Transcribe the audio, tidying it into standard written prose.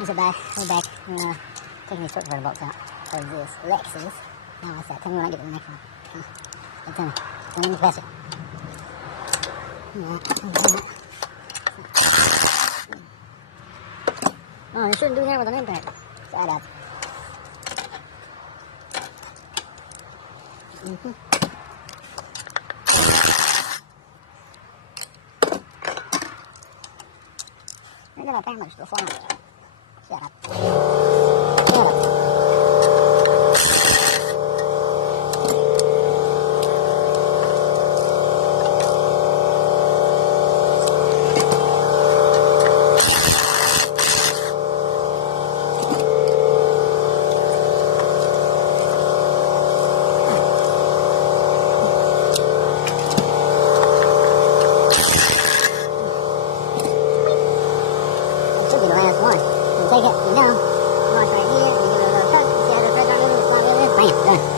We're back. Taking these short converter bolts out for this Lexus. Now what's that? Tell me when I get to the next one. Tell me. Tell me when you pass it. Oh, you shouldn't do that with an impact. Side out. Look at that damage to the front. Shut up. Shut up. Should be the last one. You take it, you know, wash right here, and you give it a little touch, you see how the pressure on it is, bam, done.